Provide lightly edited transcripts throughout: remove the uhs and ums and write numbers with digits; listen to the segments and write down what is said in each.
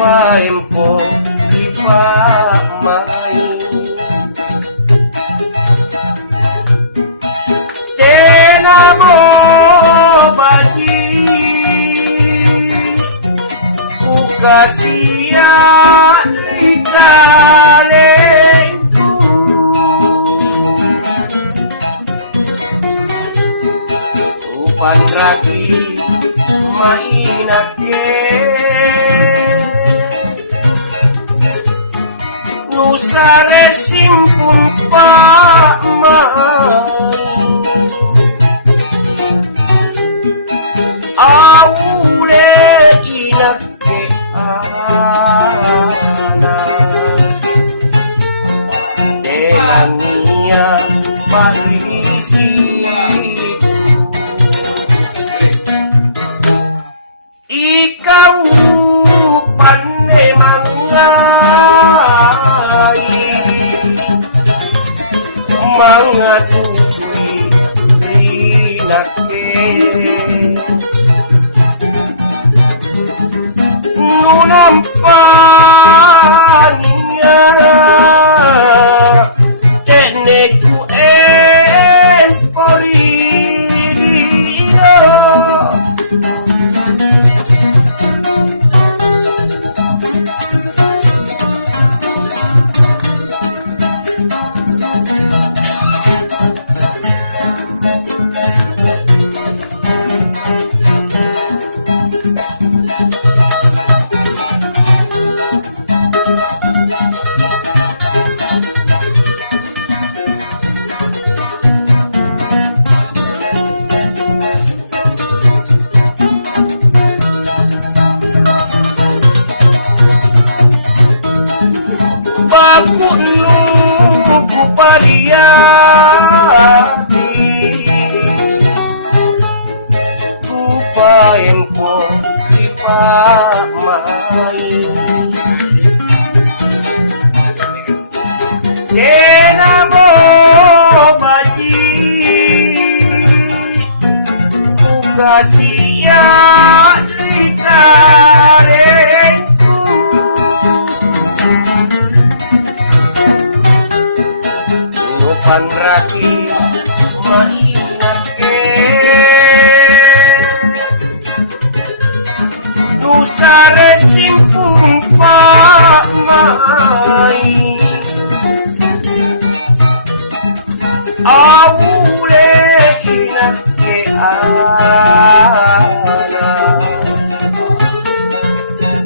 paempo di pamain tenamo bagi ku kasihan ikareku upan ragi mainake nusare simpun pamain aule inake ana dengannya parisi ikau pandai mangai mangatui rinake nunampania teneku porino bakunu ku pariati ku paempo di pamain tenamo baji ku kasihan ikareku upan raki mainake nusare simpun pamain aule inake ana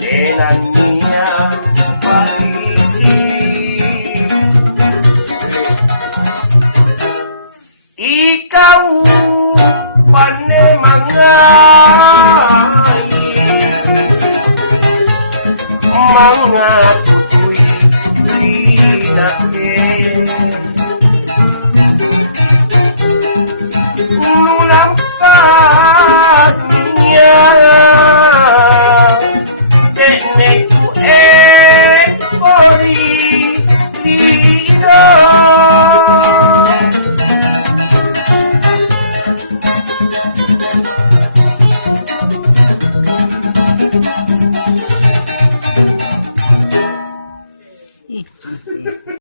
denannya parisi ikau pandai mangai mangat